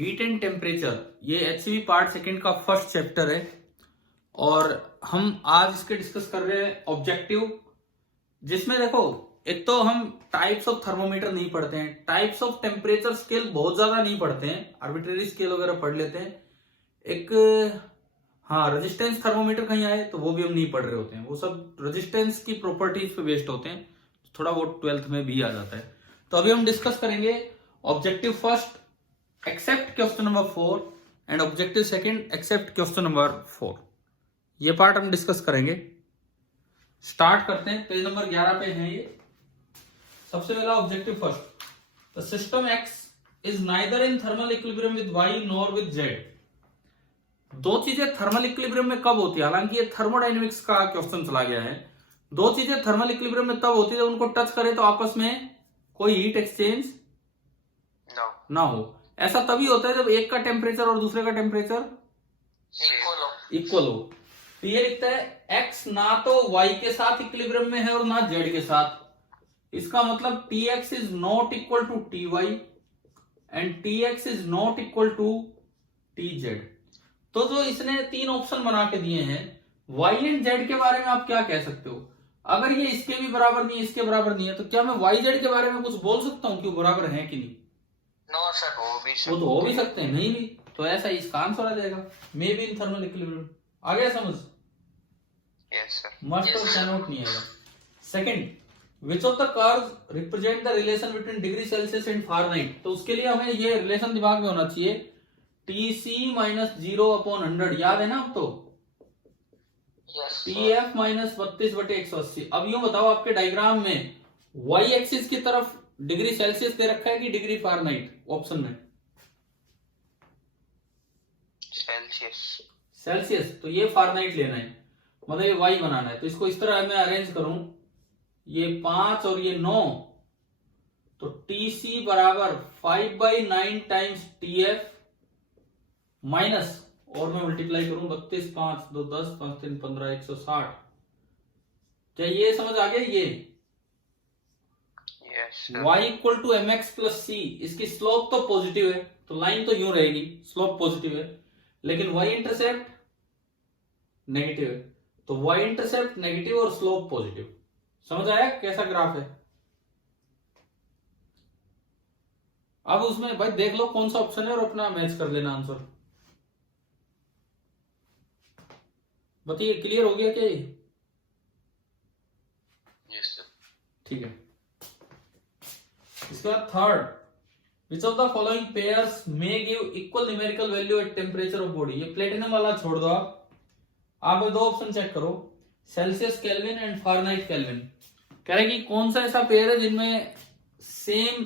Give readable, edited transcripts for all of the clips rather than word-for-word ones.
Heat and temperature, ये HCV part second का first chapter है और हम आज इसके डिस्कस कर रहे हैं ऑब्जेक्टिव, जिसमें देखो एक तो हम टाइप्स ऑफ थर्मोमीटर नहीं पढ़ते हैं, टाइप्स ऑफ टेम्परेचर स्केल बहुत ज्यादा नहीं पढ़ते हैं, आर्बिट्रेरी स्केल वगैरह पढ़ लेते हैं। एक हाँ, रेजिस्टेंस थर्मोमीटर कहीं आए तो वो भी हम नहीं पढ़ रहे होते हैं, वो सब रेजिस्टेंस की प्रॉपर्टीज पे बेस्ड होते हैं, थोड़ा बहुत 12th में भी आ जाता है। तो अभी हम डिस्कस करेंगे objective first except question number 4 and objective second except question number 4। ये पार्ट हम डिस्कस करेंगे। स्टार्ट करते हैं, पेज नंबर 11 पे है ये। सबसे पहला objective first, the system X is neither in thermal equilibrium with Y nor with Z. दो चीजें थर्मल इक्विलिब्रियम में कब होती है, हालांकि ये थर्मोडायनेमिक्स का क्वेश्चन चला गया है। दो चीजें थर्मल इक्विलिब्रियम में तब होती है जब उनको टच करे तो आपस में कोई हीट एक्सचेंज ना हो। ऐसा तभी होता है जब एक का टेम्परेचर और दूसरे का टेम्परेचर इक्वल हो। तो ये लिखता है एक्स ना तो वाई के साथ इक्विलिब्रियम में है और ना जेड के साथ। इसका मतलब T X is not equal to T Y and T X is not equal to T Z. तो जो इसने तीन ऑप्शन बना के दिए हैं, वाई एंड जेड के बारे में आप क्या कह सकते हो? अगर ये इसके भी बराबर नहीं है, इसके बराबर नहीं है, तो क्या मैं वाई जेड के बारे में कुछ बोल सकता हूं कि वो बराबर है कि नहीं? नो सर, वो तो हो भी सकते हैं, नहीं भी। तो ऐसा इसका आंसर आ जाएगा, maybe in thermal equilibrium. आ गया समझ? Yes sir. मस्ट और कैनॉट नहीं आएगा। Second, which of the curves represent the relation between degree Celsius and Fahrenheit. तो उसके लिए हमें ये रिलेशन दिमाग में होना चाहिए, टीसी माइनस 0/100। याद है ना अब तो? TF minus 32/180। अब यूं बताओ, आपके डायग्राम में वाई एक्सिस की तरफ डिग्री सेल्सियस दे रखा है कि डिग्री फारेनहाइट? ऑप्शन में सेल्सियस, तो ये फारेनहाइट लेना है, मतलब ये वाई बनाना है। तो इसको इस तरह मैं अरेंज करूं, ये 5 और ये 9, तो टीसी बराबर 5/9 टाइम्स टीएफ माइनस, और मैं मल्टीप्लाई करूं 32, 5 2 10, 5 3 15, 160। क्या ये समझ आ गया? ये y equal to M X plus C. इसकी स्लोप तो पॉजिटिव है, तो लाइन तो यूं रहेगी, स्लोप पॉजिटिव है, लेकिन y इंटरसेप्ट नेगेटिव है। तो y इंटरसेप्ट नेगेटिव और स्लोप पॉजिटिव। समझ आया कैसा ग्राफ है? अब उसमें भाई देख लो कौन सा ऑप्शन है और अपना मैच कर लेना आंसर। बताइए, क्लियर हो गया क्या ये? Yes sir. ठीक है। इसके बाद third, which of the following pairs may give equal numerical value at temperature of body. ये प्लेटिनम वाला छोड़ दो आप दो ऑप्शन चेक करो, Celsius kelvin and Fahrenheit kelvin. कह रहे कि कौन सा ऐसा पेयर है जिनमें सेम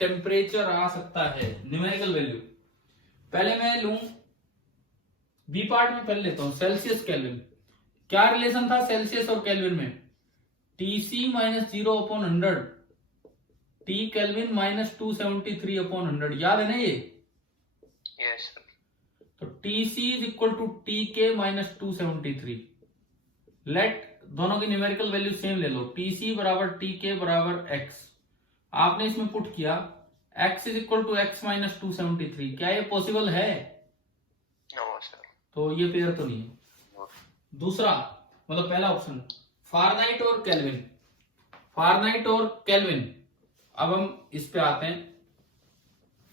टेम्परेचर आ सकता है, न्यूमेरिकल वैल्यू। पहले मैं लूं बी पार्ट में, पहले लेता हूं सेल्सियस केल्विन। क्या रिलेशन था सेल्सियस और केल्विन में? TC minus 0/100 T Kelvin minus 273/100। याद है ना ये? Yes sir. तो TC is equal to T K minus 273। Let दोनों की न्यूमेरिकल वैल्यू सेम ले लो, टीसी बराबर टी के बराबर एक्स। आपने इसमें पुट किया x is equal to X minus 273। क्या ये पॉसिबल है? No sir. तो ये पेयर तो नहीं है। दूसरा, मतलब पहला ऑप्शन फारेनहाइट और केल्विन, फारेनहाइट और केल्विन। अब हम इस पे आते हैं,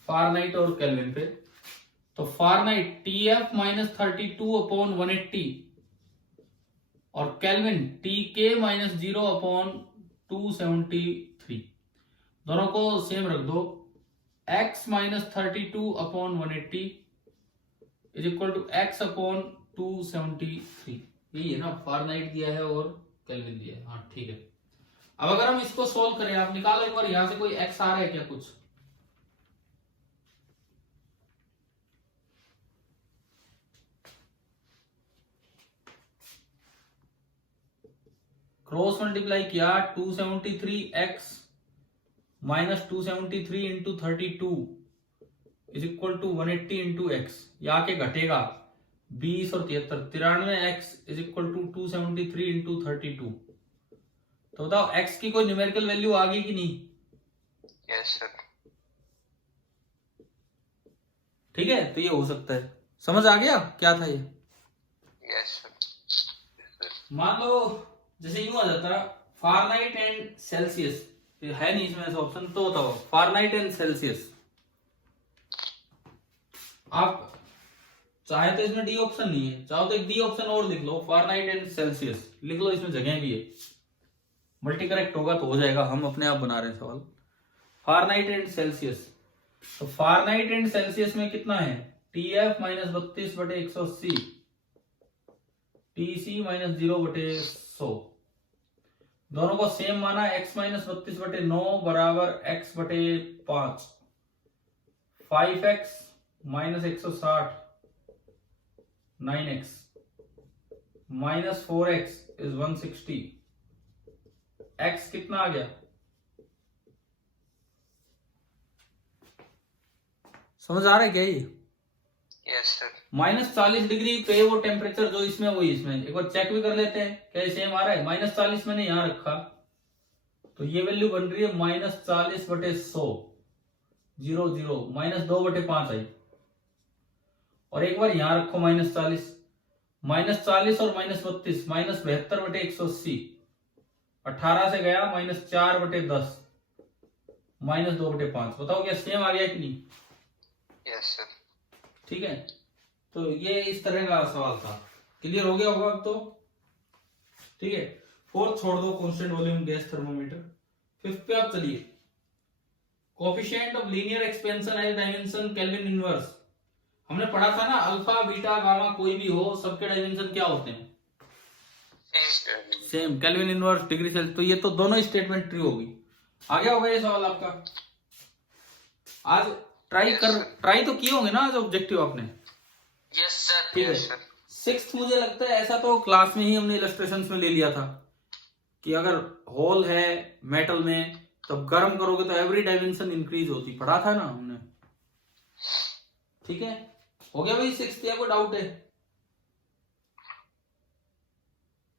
फारेनहाइट और केल्विन पे। तो फारेनहाइट टीएफ माइनस 32/180 और केल्विन टी के माइनस 0/273। दोनों को सेम रख दो, x minus 32/180 is equal to x/273। यही है ना, फारेनहाइट दिया है और केल्विन दिया है। हाँ ठीक है। अब अगर हम इसको सोल्व करें, आप निकालो एक बार, यहां से कोई x आ रहा है क्या? कुछ क्रॉस मल्टीप्लाई किया, 273x minus 273 into 32 is equal to 180 into X. ये आके घटेगा 20 और 73, 93x is equal to 273 into 32। तो बताओ x की कोई न्यूमेरिकल वैल्यू आ गई कि नहीं? Yes sir. ठीक है, तो ये हो सकता है। समझ आ गया क्या था ये? Yes, sir. Yes, sir. मान लो जैसे यूं आ जाता फारेनहाइट एंड सेल्सियस, है नहीं इसमें ऐसा ऑप्शन, तो बताओ फारेनहाइट एंड सेल्सियस। आप चाहे तो इसमें डी ऑप्शन नहीं है, चाहो तो एक डी ऑप्शन और लिख लो, फारेनहाइट एंड सेल्सियस लिख लो, इसमें जगह भी है। मल्टी करेक्ट होगा तो हो जाएगा, हम अपने आप बना रहे हैं सवाल। फारेनहाइट एंड सेल्सियस, तो फारेनहाइट एंड सेल्सियस में कितना है, TF माइनस 32/180, TC माइनस 0/100। दोनों को सेम माना, x माइनस 32/9 बराबर x/5, 5x minus 160 9x minus 4x is 160। x कितना आ गया, समझ आ रहा है क्या ये? Yes, sir. -40 डिग्री पे वो टेम्परेचर जो इसमें वही इसमें, एक बार चेक भी कर लेते हैं क्या सेम आ रहा है। -40 मैंने यहां रखा, तो ये वैल्यू बन रही है -40/100, 0 -2/5 आई। और एक बार यहां रखो -40, -40 और -32, -72/180, 18 से गया -4/10, -2/5। बताओ क्या सेम आ गया कि नहीं? Yes, sir. ठीक है, तो ये इस तरह का सवाल था। क्लियर हो गया होगा अब तो? ठीक है, फोर्थ छोड़ दो, constant volume gas thermometer. Fifth पे आप चलिए, coefficient of linear expansion as dimension Kelvin inverse. हमने पढ़ा था ना, अल्फा बीटा गामा कोई भी हो, सबके डायमेंशन क्या होते हैं, Yes, sir. Same, kelvin inverse, degree Celsius. तो ये तो दोनों स्टेटमेंट ट्रू होगी। आ गया होगा ये सवाल आपका? आज ट्राई तो किए होंगे ना आज ऑब्जेक्टिव आपने? Yes, sir. ठीक है। Yes, sir. सिक्स्थ मुझे लगता है ऐसा तो क्लास में ही हमने इलस्ट्रेशंस में ले लिया था कि अगर होल है मेटल में, तब गर्म करोगे तो एवरी डायमेंशन इंक्रीज होती, पढ़ा था ना हमने। ठीक है, हो गया भाई सिक्स्थ, या कोई डाउट है?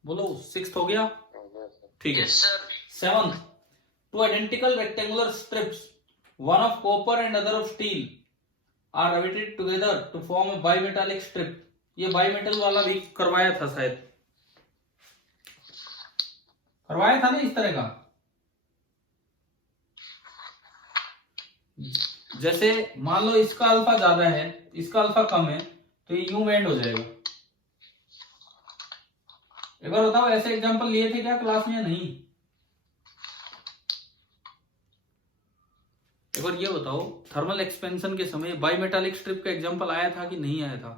बोलो, सिक्स्थ हो गया? ठीक है। Yes, sir. Seventh, two identical rectangular strips, one of copper and other of steel, are riveted together to form a bimetallic strip। ये बाईमेटल वाला भी करवाया था शायद, करवाया था ना इस तरह का। जैसे मान लो इसका अल्फा ज्यादा है, इसका अल्फा कम है, तो ये यूं बेंड हो जाएगा। एक बार बताओ, ऐसे एग्जांपल लिए थे क्या क्लास में या नहीं? एक बार ये बताओ, थर्मल एक्सपेंशन के समय बाईमेटालिक स्ट्रिप का एग्जांपल आया था कि नहीं आया था?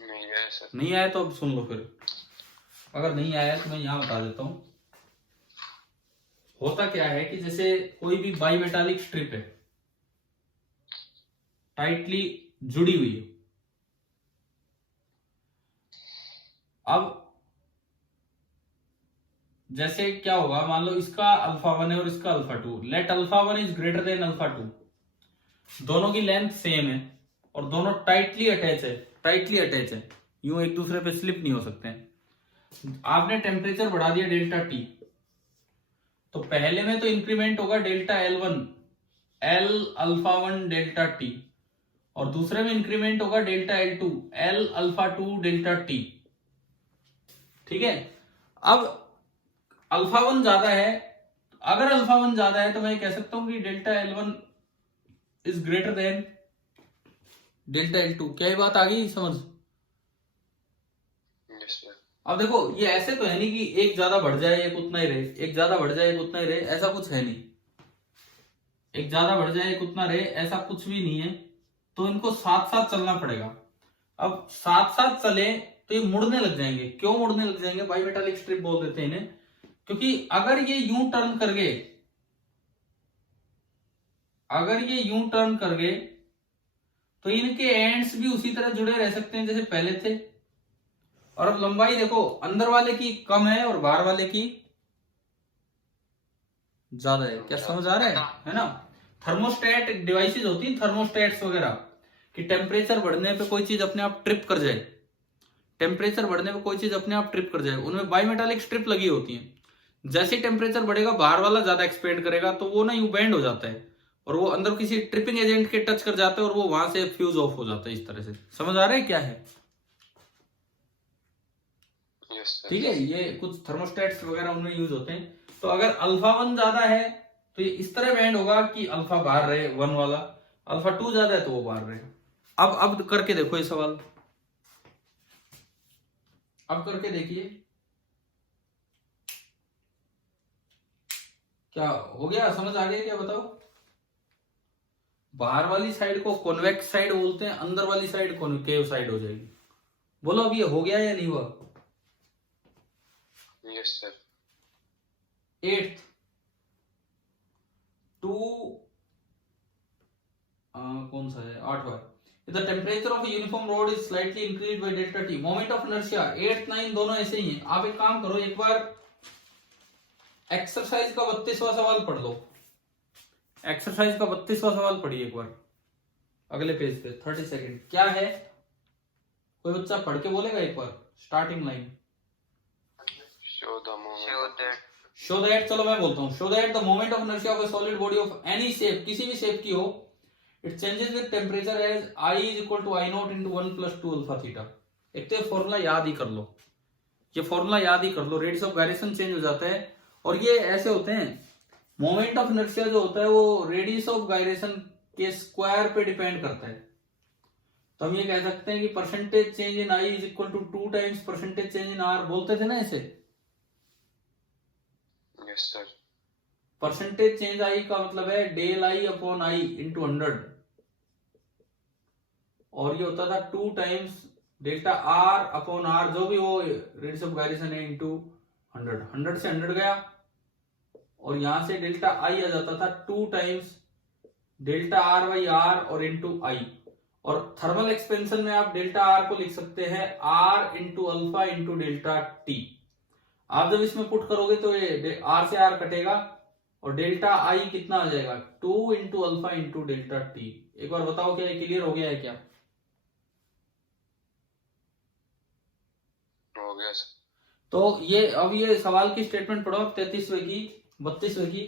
नहीं आया सर। नहीं आया तो अब सुन लो फिर। अगर नहीं आया तो मैं यहां बता देता हूं। होता क्या है कि जैसे कोई भी बाईमेटालिक स्ट्रिप है, टाइटली जुड़ी हुई है। अब जैसे क्या होगा, मान लो इसका अल्फा 1 है और इसका alpha 2, let alpha 1 is greater than alpha 2। दोनों की लेंथ सेम है और दोनों टाइटली अटैच है, टाइटली अटैच है, यूं एक दूसरे पे स्लिप नहीं हो सकते हैं। आपने टेम्परेचर बढ़ा दिया डेल्टा टी, तो पहले में तो इंक्रीमेंट होगा delta L1, L alpha 1 delta T, और दूसरे में इंक्रीमेंट होगा delta L2, L alpha 2 delta T. ठीक है, अब अल्फा 1 ज्यादा है, अगर अल्फा 1 ज्यादा है तो मैं कह सकता हूं कि delta L1 is greater than delta L2। क्या ये बात आ गई समझ? Yes, sir. अब देखो, ये ऐसे तो है नहीं कि एक ज्यादा बढ़ जाए एक उतना ही रहे, एक ज्यादा बढ़ जाए एक उतना ही रहे, ऐसा कुछ है नहीं। एक ज्यादा बढ़ जाए एक उतना रहे, ऐसा कुछ भी नहीं है। तो इनको साथ साथ चलना पड़ेगा। अब साथ साथ चले तो ये मुड़ने लग जाएंगे। क्यों मुड़ने लग जाएंगे? बाईमेटालिक स्ट्रिप बोल देते हैं इन्हें, क्योंकि अगर ये यूं टर्न कर गए, अगर ये यूं टर्न कर गए तो इनके एंड्स भी उसी तरह जुड़े रह सकते हैं जैसे पहले थे। और अब लंबाई देखो, अंदर वाले की कम है और बाहर वाले की ज्यादा है। क्या समझ आ रहा है ना? थर्मोस्टेट डिवाइसेस होती हैं, थर्मोस्टेट्स वगैरह, कि टेम्परेचर बढ़ने पे कोई चीज अपने आप ट्रिप कर जाए, टेम्परेचर बढ़ने पे कोई चीज अपने आप ट्रिप कर जाए, उनमें बाईमेटालिक स्ट्रिप लगी होती है। जैसे टेम्परेचर बढ़ेगा बाहर वाला ज्यादा एक्सपेंड करेगा तो वो ना यूं बेंड हो जाता है, और वो अंदर किसी ट्रिपिंग एजेंट के टच कर जाते हैं और वो वहां से फ्यूज ऑफ हो जाता है। इस तरह से समझ आ रहा है क्या है? Yes, sir. ठीक है, ये कुछ थर्मोस्टेट्स वगैरह उनमें यूज होते हैं। तो अगर अल्फा 1 ज्यादा है तो ये इस तरह बैंड होगा कि अल्फा बाहर रहे 1 वाला, अल्फा 2 ज्यादा है तो वो बाहर रहे। अब करके देखो ये सवाल, अब करके देखिए क्या हो गया, समझ आ गया क्या? बताओ। बाहर वाली साइड को कॉन्वेक्स साइड बोलते हैं, अंदर वाली साइड कॉन्केव साइड हो जाएगी। बोलो अब ये हो गया या नहीं हुआ? Yes, sir. 8th टू कौन सा है 8वां, the temperature of uniform rod is slightly increase by delta T, moment of inertia 8, 9 दोनों ऐसे ही हैं। आप एक काम करो, एक बार एक्सरसाइज का 32वां सवाल पढ़ लो। एक्सरसाइज का 32वां सवाल पढ़िए एक बार, अगले पेज पे 30 सेकेंड। क्या है, कोई बच्चा पढ़ के बोलेगा एक बार starting line? Show the moment. Show that, चलो मैं बोलता हूँ, show that the moment of inertia of a solid body of any shape, किसी भी शेप की हो, it changes with temperature as I is equal to I not into 1 + 2 alpha theta. एक तो फॉर्मूला याद ही कर लो, ये फॉर्मूला याद ही कर लो, रेडियस ऑफ गायरेशन चेंज हो जाता है। और ये ऐसे होते हैं, मोमेंट ऑफ इनर्शिया जो होता है वो रेडियस ऑफ गायरेशन के स्क्वायर पे डिपेंड करता है। तो हम ये कह सकते हैं कि percentage change in I is equal to 2 times percentage change in R, बोलते थे ना इसे। Yes, sir. Percentage change I का मतलब है del I upon I into 100, और ये होता था 2 times delta R upon R, जो भी वो रेडियस ऑफ गायरेशन है, इंटू 100। 100 से 100 गया और यहां से डेल्टा आई आ जाता था 2 times delta R by R और इंटू आई। और थर्मल एक्सपेंशन में आप डेल्टा आर को लिख सकते हैं R into alpha into delta T. आप जब इसमें पुट करोगे तो ये आर से आर कटेगा और डेल्टा आई कितना आ जाएगा, 2 into alpha into delta T. एक बार बताओ क्या ये क्लियर हो गया है क्या? हो गया sir. तो ये अब ये सवाल की स्टेटमेंट पढ़ो 33वें की 32वें की।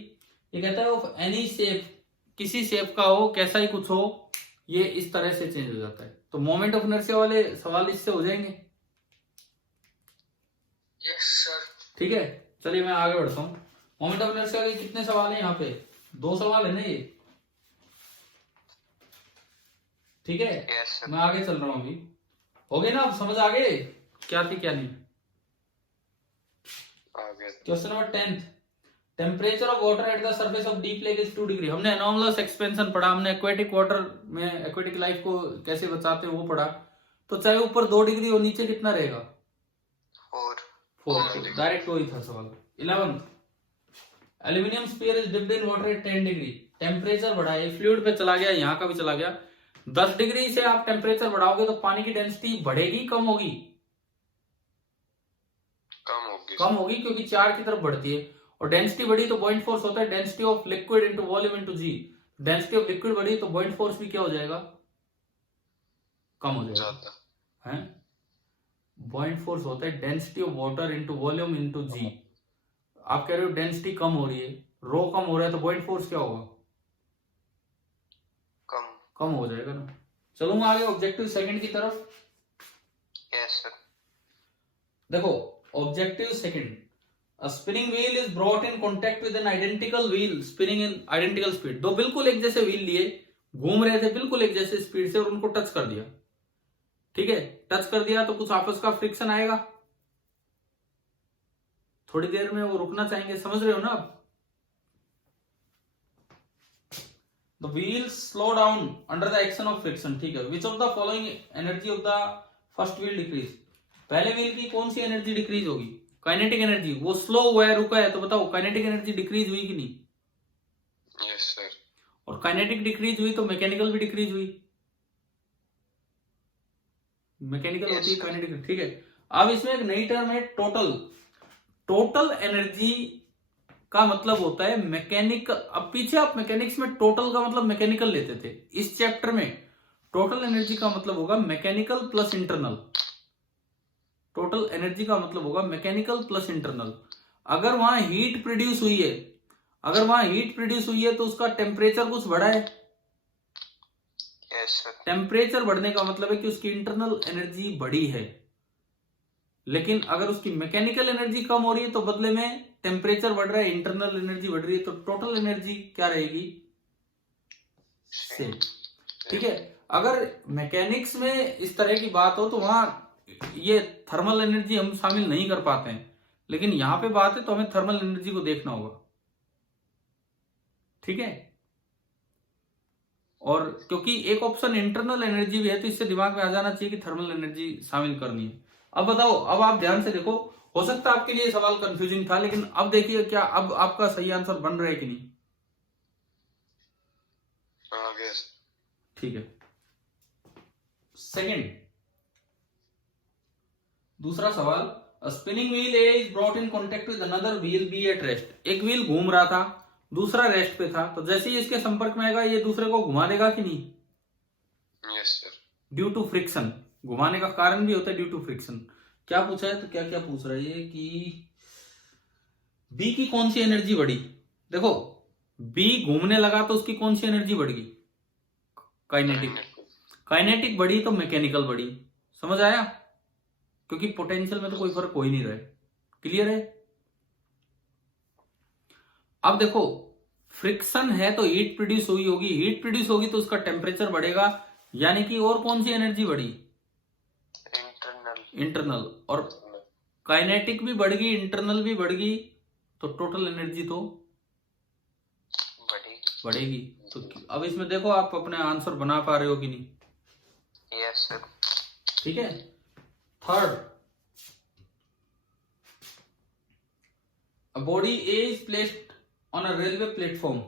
ये कहता है ऑफ एनी शेप, किसी शेप का हो, कैसा ही कुछ हो, ये इस तरह से चेंज हो जाता है। तो मोमेंट ऑफ इनर्शिया वाले सवाल इससे हो जाएंगे। Yes, sir. ठीक है, चलिए मैं आगे बढ़ता हूँ। मोमेंट ऑफ इनर्शिया के कितने सवाल हैं यहाँ पे? 2 सवाल है ना ये, ठीक है। Yes, sir. मैं आगे चल रहा हूँ अभी, हो गए ना, अब समझ आ गए क्या थी क्या नहीं। आ गया. Question number 10, temperature of water at the surface of deep lake is 2 degree. हमने एनॉमलस एक्सपेंशन पढ़ा, हमने एक्वेटिक वाटर में एक्वेटिक लाइफ को कैसे बचाते हैं वो पढ़ा। तो चाहे ऊपर 2 डिग्री और नीचे कितना रहेगा, 4। डायरेक्ट वही था सवाल। 11, aluminium sphere is dipped in water at 10 degree. Temperature बढ़ा, ये फ्लूइड पे चला गया, यहाँ का भी चला गया। 10 डिग्री से आप टेम्परेचर बढ़ाओगे तो पानी की डेंसिटी बढ़ेगी कम होगी? कम होगी, क्योंकि 4 की तरफ बढ़ती है। और डेंसिटी बढ़ी तो बॉइंट फोर्स होता है density of liquid into volume into G. Density of liquid बढ़ी तो बॉइंट फोर्स भी क्या हो जाएगा, कम हो जाएगा, है। बॉइंट फोर्स होता है density of water into volume into G. आप कह रहे हो डेंसिटी कम हो रही है, रो कम हो रहा है, तो बॉइंट फोर्स क्या होगा, कम हो जाएगा ना। चलूंगा आगे ऑब्जेक्टिव सेकंड की तरफ। Yes, sir. देखो objective second, a spinning wheel is brought in contact with an identical wheel spinning in identical speed। दो बिल्कुल एक जैसे व्हील लिए, घूम रहे थे बिल्कुल एक जैसे स्पीड से, और उनको टच कर दिया। ठीक है, टच कर दिया तो कुछ आपस का फ्रिक्शन आएगा, थोड़ी देर में वो रुकना चाहेंगे, समझ रहे हो ना आप। The wheels slow down under the action of friction। ठीक है, which of the following energy of the first wheel decrease। पहले व्हील की कौन सी एनर्जी डिक्रीज होगी, काइनेटिक एनर्जी। वो स्लो हुआ है, रुका है, तो बताओ काइनेटिक एनर्जी डिक्रीज हुई कि नहीं? Yes, sir. और काइनेटिक डिक्रीज हुई तो मैकेनिकल भी डिक्रीज हुई, मैकेनिकल होती है काइनेटिक। ठीक है, अब इसमें एक नई टर्म है टोटल एनर्जी का मतलब होता है मैकेनिकल। अब पीछे आप मैकेनिक्स में टोटल का मतलब मैकेनिकल लेते थे, इस चैप्टर में टोटल एनर्जी का मतलब होगा mechanical plus internal. Total energy का मतलब होगा मैकेनिकल प्लस इंटरनल। अगर वहां हीट प्रोड्यूस हुई है, अगर वहां हीट प्रोड्यूस हुई है तो उसका टेम्परेचर कुछ बढ़ा है। Yes, sir. टेम्परेचर बढ़ने का मतलब है कि उसकी इंटरनल एनर्जी बढ़ी है। लेकिन अगर उसकी मैकेनिकल एनर्जी कम हो रही है तो बदले में टेम्परेचर बढ़ रहा है, इंटरनल एनर्जी बढ़ रही है, तो टोटल एनर्जी क्या रहेगी? सेम। ठीक है। अगर मैकेनिक्स में इस तरह की बात हो तो वहां ये थर्मल एनर्जी हम शामिल नहीं कर पाते हैं, लेकिन यहां पे बात है तो हमें थर्मल एनर्जी को देखना होगा। ठीक है। और क्योंकि एक ऑप्शन इंटरनल एनर्जी भी है तो इससे दिमाग में आ जाना चाहिए कि थर्मल एनर्जी शामिल करनी है। अब बताओ, अब आप ध्यान से देखो, हो सकता है आपके लिए सवाल कंफ्यूजिंग था, लेकिन अब देखिए क्या अब आपका सही आंसर बन रहा है कि नहीं। Yes. ठीक है। सेकंड, दूसरा सवाल, spinning wheel A is brought in contact with another wheel B at rest. एक व्हील घूम रहा था, दूसरा रेस्ट पे था, तो जैसे ही इसके संपर्क में आएगा ये दूसरे को घुमा देगा कि नहीं? Yes, sir. Due to friction. घुमाने का कारण भी होता है ड्यू टू फ्रिक्शन। क्या पूछा है, तो क्या क्या पूछ रहा है ये कि बी की कौन सी एनर्जी बढ़ी। देखो, बी घूमने लगा तो उसकी कौन सी एनर्जी बढ़ गई? काइनेटिक। काइनेटिक बढ़ी तो मैकेनिकल बढ़ी। समझ आया? क्योंकि पोटेंशियल में तो कोई फर्क हो ही नहीं रहा है। क्लियर है? अब देखो, फ्रिक्शन है तो हीट प्रोड्यूस हुई होगी, हीट प्रोड्यूस होगी तो उसका टेम्परेचर बढ़ेगा, यानी कि और कौन सी एनर्जी बढ़ी? Internal. इंटरनल। और काइनेटिक भी बढ़ गई, इंटरनल भी बढ़ गई, तो टोटल एनर्जी तो बढ़ेगी। तो अब इसमें देखो आप अपने आंसर बना पा रहे हो कि नहीं। Yes, sir. ठीक है। Third, a body A is placed on a railway platform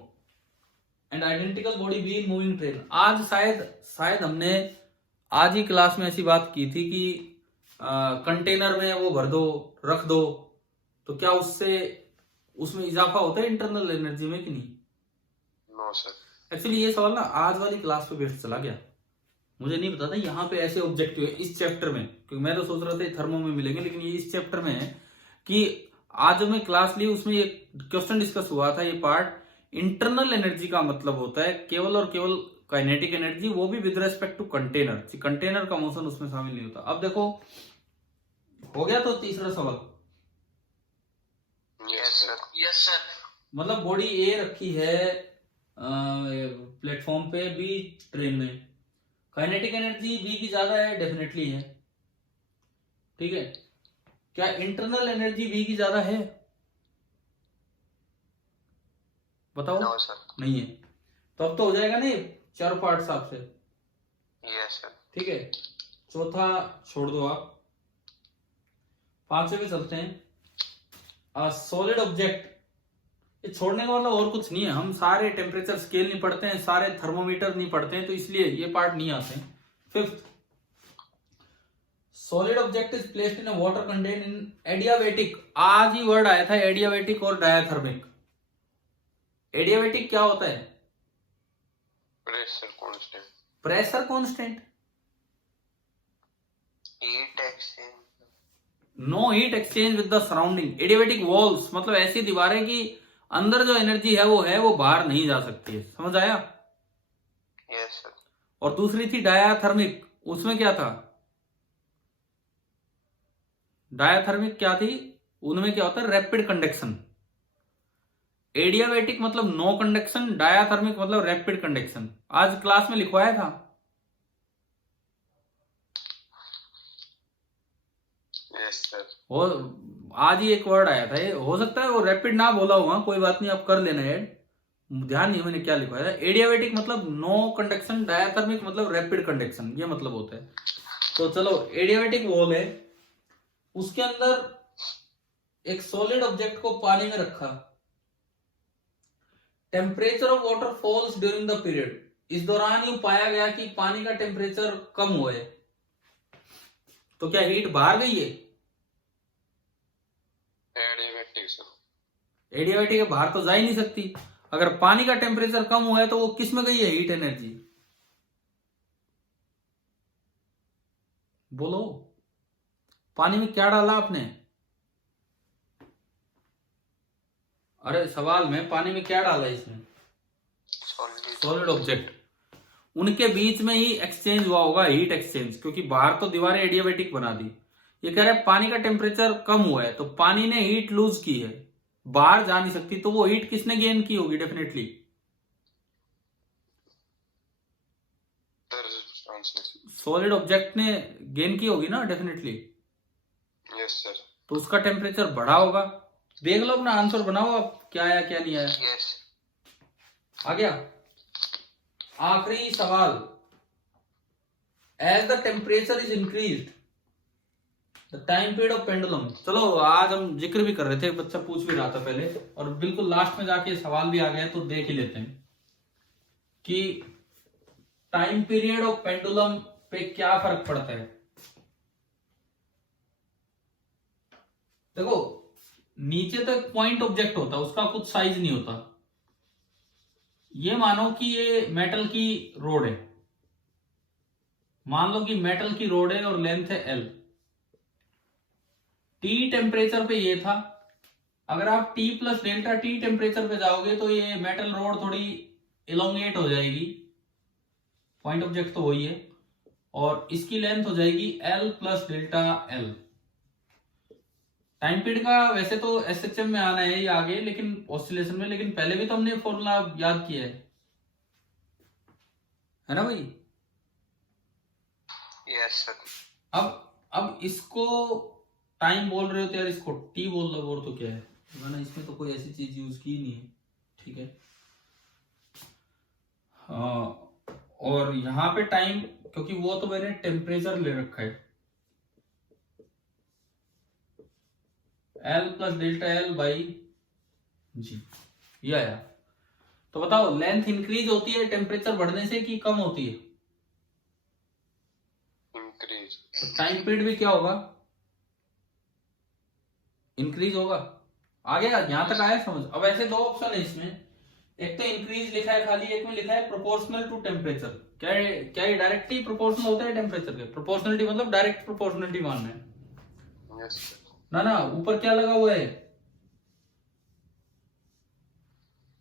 and identical body B in moving train। आज शायद हमने आज ही क्लास में ऐसी बात की थी कि कंटेनर में वो भर दो, रख दो, तो क्या उससे उसमें इजाफा होता है इंटरनल एनर्जी में कि नहीं? No, sir. एक्चुअली ये सवाल ना आज वाली क्लास पे बेस्ट चला गया, मुझे नहीं पता था यहाँ पे ऐसे ऑब्जेक्टिव है इस चैप्टर में, क्योंकि मैं तो सोच रहा था थर्मो में मिलेंगे, लेकिन ये इस चैप्टर में है कि आज जो मैं क्लास ली उसमें ये क्वेश्चन डिस्कस हुआ था। ये पार्ट इंटरनल एनर्जी का मतलब होता है केवल और केवल काइनेटिक एनर्जी, वो भी with respect to container. Container का मोशन उसमें शामिल नहीं होता। अब देखो, हो गया तो तीसरा सवाल। Yes, sir. Yes, sir. मतलब बॉडी ए रखी है प्लेटफॉर्म पे, बी ट्रेन में, काइनेटिक एनर्जी बी की ज्यादा है, डेफिनेटली है। ठीक है। क्या इंटरनल एनर्जी बी की ज्यादा है? बताओ। No, sir. नहीं है। तो अब तो हो जाएगा नहीं, चार पार्ट्स आपसे। Yes, sir. ठीक है। चौथा छोड़ दो आप, पांचवे पे चलते हैं। सॉलिड ऑब्जेक्ट, ये छोड़ने का मतलब और कुछ नहीं है, हम सारे टेम्परेचर स्केल नहीं पढ़ते हैं, सारे थर्मोमीटर नहीं पढ़ते हैं, तो इसलिए ये पार्ट नहीं आते हैं। Fifth, solid object is placed in a water contain in adiabatic. आज ही वर्ड आया था एडियाबेटिक और डायाथर्मिक। एडियाबेटिक क्या होता है? Pressure constant. Pressure constant. Heat exchange. No heat exchange with the surrounding. Adiabatic walls मतलब ऐसी दीवारें कि अंदर जो एनर्जी है वो बाहर नहीं जा सकती है। समझ आया? Yes, sir. और दूसरी थी डायाथर्मिक, उसमें क्या था? डायाथर्मिक क्या थी? उनमें क्या होता है? Rapid conduction. एडियाबेटिक मतलब नो कंडक्शन, डायाथर्मिक मतलब रैपिड कंडक्शन। आज क्लास में लिखवाया था। Yes, sir. और आज ही एक वर्ड आया था, ये हो सकता है वो रैपिड ना बोला हुआ, कोई बात नहीं, आप कर लेना ऐड, ध्यान नहीं मैंने क्या लिखवाया था। एडियाबेटिक मतलब नो कंडक्शन, डायाथर्मिक मतलब रैपिड कंडक्शन, ये मतलब होता है। तो चलो, एडियाबेटिक वॉल है, उसके अंदर एक सॉलिड ऑब्जेक्ट को पानी में रखा, temperature of water falls during the period. इस दौरान यूं पाया गया कि पानी का टेम्परेचर कम हुआ है, तो क्या हीट बाहर गई है? Adiabatic, sir. एडियाबेटिक बाहर तो जा ही नहीं सकती। अगर पानी का टेम्परेचर कम हुआ है तो वो किस में गई है हीट एनर्जी? बोलो, पानी में क्या डाला आपने? अरे सवाल में पानी में क्या डाला है इसमें? Solid. Solid object. उनके बीच में ही एक्सचेंज हुआ होगा, हीट एक्सचेंज, क्योंकि बाहर तो दीवारें एडियाबेटिक बना दी। ये कह रहा है पानी का टेम्परेचर कम हुआ है, तो पानी ने हीट लूज की है, बाहर जा नहीं सकती, तो वो हीट किसने गेन की होगी? Definitely Transmission. सॉलिड ऑब्जेक्ट ने गेन की होगी ना, डेफिनेटली। Yes, sir. तो उसका टेम्परेचर बढ़ा होगा। देख लो अपना आंसर बनाओ अब, क्या आया क्या नहीं आया। Yes. आ गया। आखिरी सवाल, as the temperature is increase the time period of pendulum. चलो आज हम जिक्र भी कर रहे थे, बच्चा पूछ भी रहा था पहले, और बिल्कुल लास्ट में जाके सवाल भी आ गया, तो देख ही लेते हैं कि टाइम पीरियड ऑफ पेंडुलम पे क्या फर्क पड़ता है। देखो नीचे तो एक पॉइंट ऑब्जेक्ट होता है, उसका कुछ साइज नहीं होता। ये मानो कि ये मेटल की रोड है, मान लो कि मेटल की रोड है और लेंथ है L। T टेम्परेचर पे ये था, अगर आप T plus delta T temperature पे जाओगे तो ये मेटल रोड थोड़ी इलोंगेट हो जाएगी, पॉइंट ऑब्जेक्ट तो वही है, और इसकी लेंथ हो जाएगी L plus delta L। Time period का वैसे तो SHM में आना है ये आगे, लेकिन ऑसिलेशन में, लेकिन पहले भी तो हमने फॉर्मूला याद किया है ना भाई। Yes, sir. अब इसको टाइम बोल रहे हो तो यार इसको टी बोल दो, और तो क्या है, वरना इसमें तो कोई ऐसी चीज यूज की नहीं है, ठीक है। हाँ, और यहाँ पे टाइम, क्योंकि वो तो मैंने टेम्परेचर ले रखा है, L plus delta L by G, ये आया। तो बताओ लेंथ इंक्रीज होती है टेम्परेचर बढ़ने से कि कम होती है? Increase. टाइम पीरियड भी क्या होगा? इंक्रीज होगा। आ गया, यहां तक आया समझ। अब ऐसे दो ऑप्शन है इसमें, एक तो इंक्रीज लिखा है खाली, एक में लिखा है प्रोपोर्शनल टू टेम्परेचर। क्या ये डायरेक्टली प्रोपोर्शनल होता है टेम्परेचर के? प्रोपोर्शनलिटी मतलब डायरेक्ट प्रोपोर्शनलिटी मानना है Yes, sir. ना। ऊपर क्या लगा हुआ है?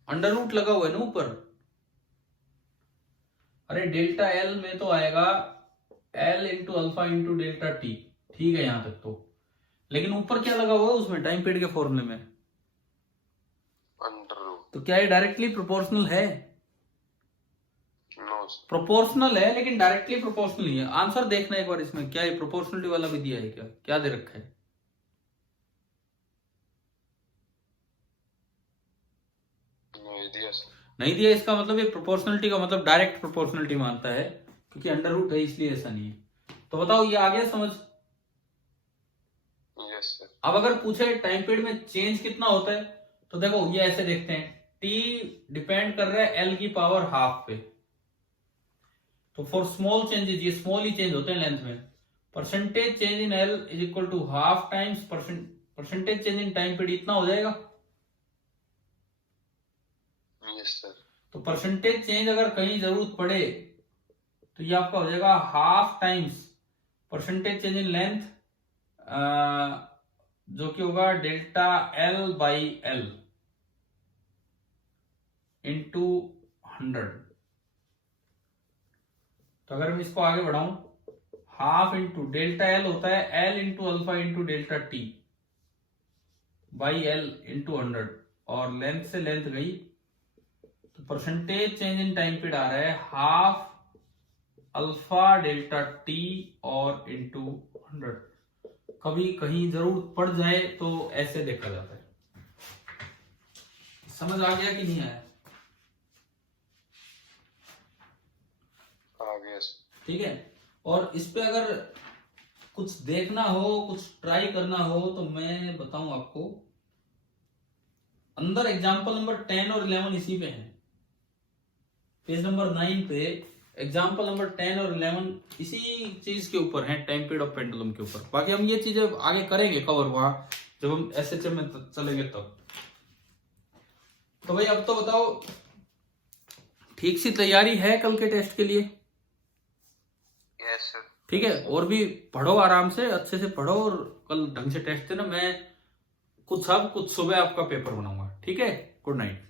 अंडर रूट लगा हुआ है ना ऊपर। अरे डेल्टा एल में तो आएगा L into alpha into delta T, ठीक है यहां तक तो, लेकिन ऊपर क्या लगा हुआ है उसमें टाइम पीरियड के फॉर्मूले में? Under root. तो क्या ये डायरेक्टली प्रोपोर्शनल है? No, sir. प्रोपोर्शनल है लेकिन डायरेक्टली प्रोपोर्शनल नहीं है। आंसर देखना एक बार इसमें, क्या ये प्रोपोर्शनलिटी वाला भी दिया है? क्या दे रखा है? नहीं दिया sir. नहीं दिया, इसका मतलब ये प्रोपोर्शनलिटी का मतलब डायरेक्ट प्रोपोर्शनलिटी मानता है, क्योंकि अंडर रूट है इसलिए ऐसा नहीं है। तो बताओ ये आ गया समझ। Yes, sir. अब अगर पूछे टाइम पीरियड में चेंज कितना होता है, तो देखो ये ऐसे देखते हैं, T डिपेंड कर रहा है L की पावर हाफ पे। तो फॉर स्मॉल चेंजेस, ये स्मॉल ही चेंज होते हैं लेंथ में, percentage change in L is equal to half times percentage change in time period, इतना हो जाएगा। Yes, sir. तो परसेंटेज चेंज अगर कहीं जरूरत पड़े तो ये आपका हो जाएगा half times percentage change in length, जो कि होगा delta L by L into 100। तो अगर मैं इसको आगे बढ़ाऊं, हाफ इंटू डेल्टा L होता है L into alpha into delta T by L into 100, और लेंथ से लेंथ गई, तो percentage change in time period आ रहा है हाफ अल्फा डेल्टा T और इंटू 100। कभी कहीं जरूरत पड़ जाए तो ऐसे देखा जाता है। समझ आ गया कि नहीं आया? आ गया sir. ठीक है। और इस पे अगर कुछ देखना हो, कुछ ट्राई करना हो, तो मैं बताऊं आपको, अंदर एग्जाम्पल नंबर 10 और 11 इसी पे है, पेज नंबर 9 पे एग्जाम्पल नंबर 10 और 11 इसी चीज के ऊपर है, टाइम पीरियड ऑफ पेंडुलम के ऊपर। बाकी हम ये चीजें आगे करेंगे कवर वहां जब हम SHM में चलेंगे तब। तो भाई अब तो बताओ, ठीक सी तैयारी है कल के टेस्ट के लिए? Yes, sir. ठीक है, और भी पढ़ो आराम से, अच्छे से पढ़ो, और कल ढंग से टेस्ट देना। मैं कुछ सब कुछ सुबह आपका पेपर बनाऊंगा, ठीक है। ठीक है, गुड नाइट।